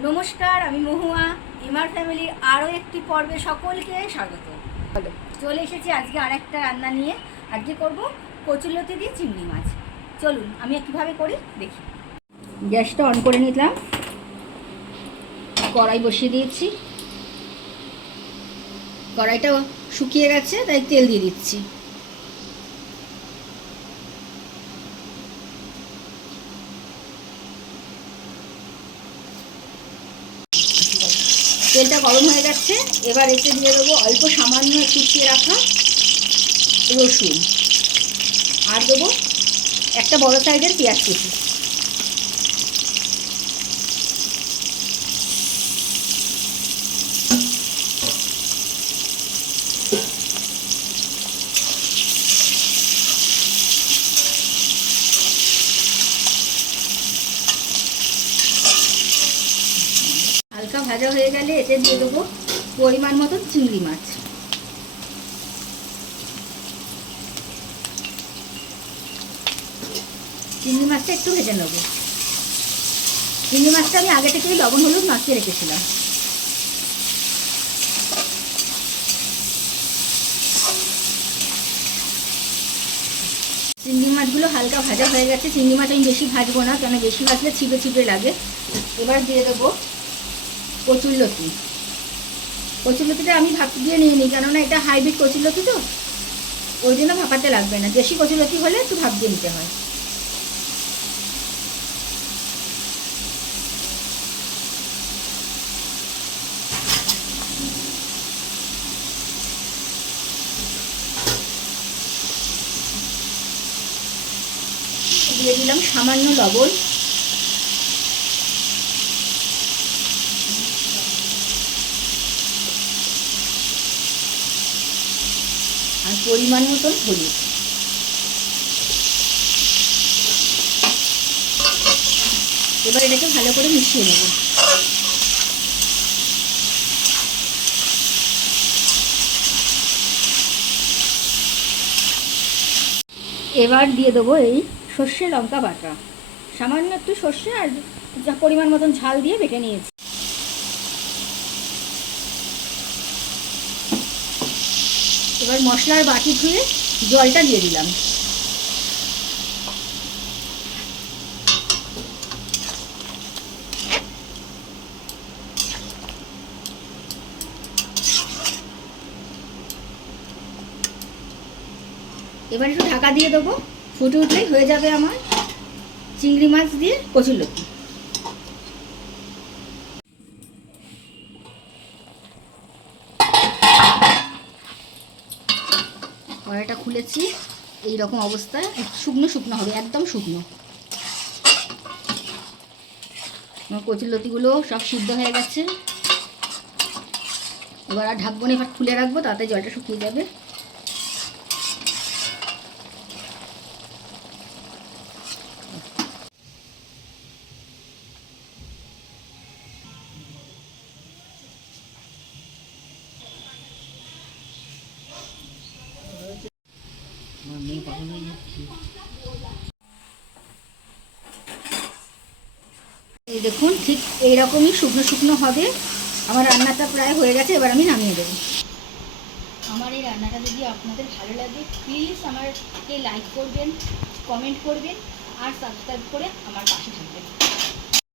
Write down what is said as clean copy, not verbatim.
নমস্কার, আমি মহুয়া। ইমার ফ্যামিলির আরও একটি পর্বে সকলকে স্বাগত। চলে এসেছি আজকে আরেকটা রান্না নিয়ে। আজকে করব কচুরলতি দিয়ে চিংড়ি মাছ। চলুন আমি কীভাবে করি দেখি। গ্যাসটা অন করে নিলাম, কড়াই বসিয়ে দিয়েছি। কড়াইটা শুকিয়ে গেছে, তাই তেল দিয়ে দিচ্ছি। তেলটা গরম হয়ে গেছে, এবার এতে দিয়ে দেবো অল্প সামান্য কুচিয়ে রাখা রসুন, আর দেবো একটা বড় সাইজের পেঁয়াজ কুচি। হালকা ভাজা হয়ে গেলে এতে দিয়ে দেবো পরিমাণ মতন চিংড়ি মাছ। চিংড়ি মাছটা একটু ভেজে নেব। চিংড়ি মাছটা আমি আগে থেকেই লবণ হলুদ মাখিয়ে রেখেছিলাম। চিংড়ি মাছগুলো হালকা ভাজা হয়ে গেছে। চিংড়ি মাছ আমি বেশি ভাজবো না, কেন বেশি ভাজলে ছিপে ছিপে লাগে। এবার দিয়ে দেবো কচুরলতি। কচুরলতিটা আমি ভাপ দিয়ে নিয়ে নিই, কেননা এটা হাইব্রিড কচুরলতি তো, ওই জন্য ভাপাতে লাগবে না। দেশি কচুরলতি হলে একটু ভাপ দিয়ে নিতে হয়। দিয়ে দিলাম সামান্য লবণ, আর পরিমাণ মতন হলুদ। এবার এটাকে ভালো করে মিশিয়ে নেব। এবার দিয়ে দেবো এই সর্ষে লঙ্কা বাটা। সামান্য একটু সর্ষে আর যা পরিমাণ মতন ঝাল দিয়ে বেটে নিয়েছি। এবার মশলার বাটি ধুয়ে জলটা দিয়ে দিলাম। এবার একটু ঢাকা দিয়ে দেবো, ফুটে উঠলেই হয়ে যাবে আমার চিংড়ি মাছ দিয়ে কচুরলতি। কড়াইটা খুলেছি, এই রকম অবস্থায় শুকনো শুকনো হবে, একদম শুকনো। আমার কচুরলতিগুলো সব সিদ্ধ হয়ে গেছে। এবার আর ঢাকবো না, এবার খুলে রাখবো, তাতে জলটা শুকিয়ে যাবে। এই দেখুন, ঠিক এইরকমই শুকনো শুকনো হবে। আমার রান্নাটা প্রায় হয়ে গেছে, এবার আমি নামিয়ে দেবো। আমার এই রান্নাটা যদি আপনাদের ভালো লাগে, প্লিজ আমাকে লাইক করবেন, কমেন্ট করবেন আর সাবস্ক্রাইব করে আমার পাশে থাকবেন।